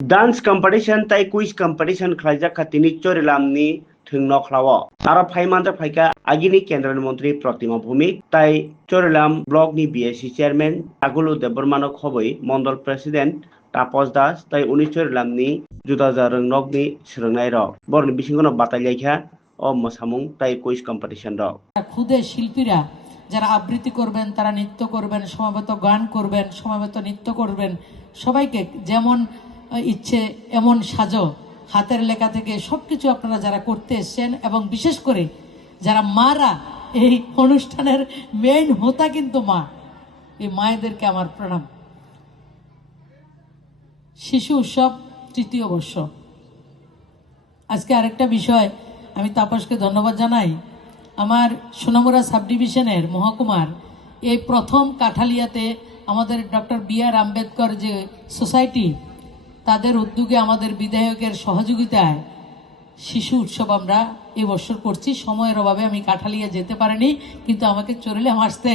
Dance competition tai quiz competition khlaijak khatini chorilamni thungnok khlawo aro phaimanda phaika agini kendra mantri Pratima Bhumik tai chorilam block ni BSC chairman Agulu Debormano khoboi mondol president Tapos Das tai uni chorilamni juda jarungnokni srungnai rok borni bisingono batailaikha o mosamung tai quiz competition rok খুদে শিল্পীরা যারা আবৃত্তি করবেন, তারা নৃত্য করবেন, সমাবেত গান করবেন, সমাবেত নৃত্য করবেন, সবাইকে যেমন ইচ্ছে এমন সাজো হাতের লেখা থেকে সবকিছু আপনারা যারা করতে এসছেন এবং বিশেষ করে যারা মারা এই অনুষ্ঠানের মেইন হোতা কিন্তু মা, এই মায়েদেরকে আমার প্রণাম। শিশু উৎসব তৃতীয় বর্ষ। আজকে আরেকটা বিষয় আমি তাপসকে ধন্যবাদ জানাই। আমার সোনামুড়া সাব ডিভিশনের মহকুমার এই প্রথম কাঠালিয়াতে আমাদের ডক্টর BR আম্বেদকর যে সোসাইটি, তাদের উদ্যোগে আমাদের বিধায়কের সহযোগিতায় শিশু উৎসব আমরা এই বছর করছি। সময়ের অভাবে আমি কাঠালিয়া যেতে পারিনি, কিন্তু আমাকে চরিলাম আসতে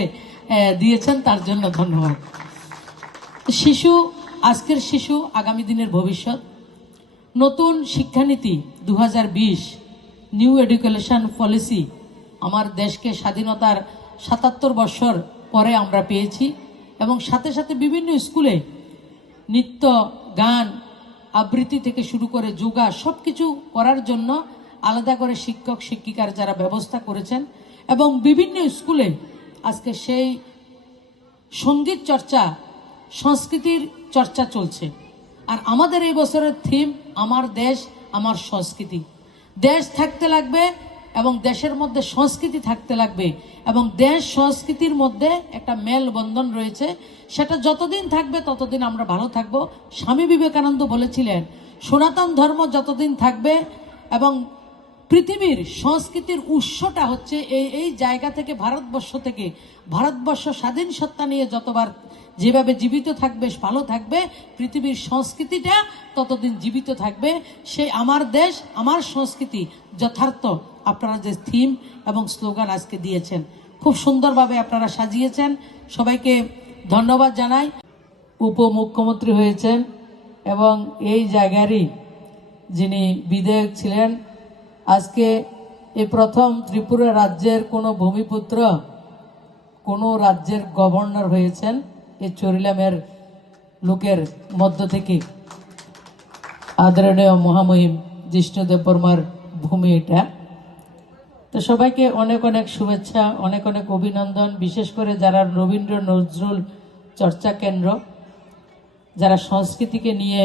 দিয়েছেন, তার জন্য ধন্যবাদ। শিশু, আজকের শিশু আগামী দিনের ভবিষ্যৎ। নতুন শিক্ষানীতি 2020 নিউ এডুকেশন পলিসি আমার দেশকে স্বাধীনতার 77 বছর পরে আমরা পেয়েছি এবং সাথে সাথে বিভিন্ন স্কুলে নৃত্য, গান, আবৃত্তি থেকে শুরু করে যোগা সবকিছু করার জন্য আলাদা করে শিক্ষক শিক্ষিকার যারা ব্যবস্থা করেছেন এবং বিভিন্ন স্কুলে আজকে সেই সঙ্গীত চর্চা, সংস্কৃতির চর্চা চলছে। আর আমাদের এই বছরের থিম আমার দেশ আমার সংস্কৃতি। দেশ থাকতে লাগবে এবং দেশের মধ্যে সংস্কৃতি থাকতে লাগবে এবং দেশ সংস্কৃতির মধ্যে একটা মেলবন্ধন রয়েছে, সেটা যতদিন থাকবে ততদিন আমরা ভালো থাকবো। স্বামী বিবেকানন্দ বলেছিলেন সনাতন ধর্ম যতদিন থাকবে এবং পৃথিবীর সংস্কৃতির উৎসটা হচ্ছে এই জায়গা থেকে, ভারতবর্ষ স্বাধীন সত্তা নিয়ে যতবার যেভাবে জীবিত থাকবে, ভালো থাকবে, পৃথিবীর সংস্কৃতিটা ততদিন জীবিত থাকবে। সেই আমার দেশ আমার সংস্কৃতি যথার্থ আপনারা যে থিম এবং স্লোগান আজকে দিয়েছেন, খুব সুন্দরভাবে আপনারা সাজিয়েছেন, সবাইকে ধন্যবাদ জানাই। উপমুখ্যমন্ত্রী হয়েছেন এবং এই জায়গারই যিনি বিধায়ক ছিলেন, আজকে এই প্রথম ত্রিপুরা রাজ্যের কোনো ভূমিপুত্র কোনো রাজ্যের গভর্নর হয়েছেন এই চরিলামের লোকের মধ্য থেকে। আদরণীয় মহামহিম জিষ্ণু দেববর্মার ভূমি এটা। তো সবাইকে অনেক অনেক শুভেচ্ছা, অনেক অনেক অভিনন্দন। বিশেষ করে যারা রবীন্দ্র নজরুল চর্চা কেন্দ্র, যারা সংস্কৃতিকে নিয়ে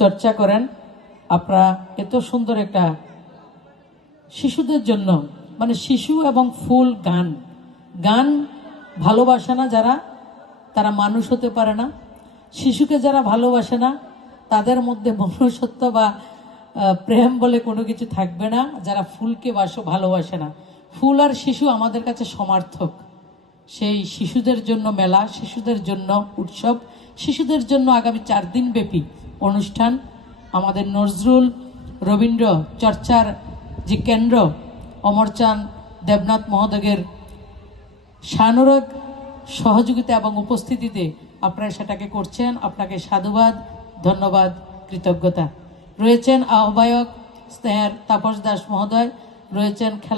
চর্চা করেন, আপনারা এত সুন্দর একটা শিশুদের জন্য, মানে শিশু এবং ফুল গান ভালোবাসে না যারা, তারা মানুষ হতে পারে না। শিশুকে যারা ভালোবাসে না তাদের মধ্যে মনুষ্যত্ব বা প্রেম বলে কোনো কিছু থাকবে না। যারা ফুলকে ভালোবাসে না, ফুল আর শিশু আমাদের কাছে সমার্থক। সেই শিশুদের জন্য মেলা, শিশুদের জন্য উৎসব, শিশুদের জন্য আগামী 4 দিন ব্যাপী অনুষ্ঠান। আমাদের নজরুল রবীন্দ্র চর্চার যে কেন্দ্র, অমরচাঁদ দেবনাথ মহোদয়ের সানুরোগ সহযোগিতা এবং উপস্থিতিতে আপনারা সেটাকে করছেন। আপনাকে সাধুবাদ, ধন্যবাদ, কৃতজ্ঞতা। রয়েছেন আহ্বায়ক স্নেহের তাপস দাস মহোদয়, রয়েছেন খেলা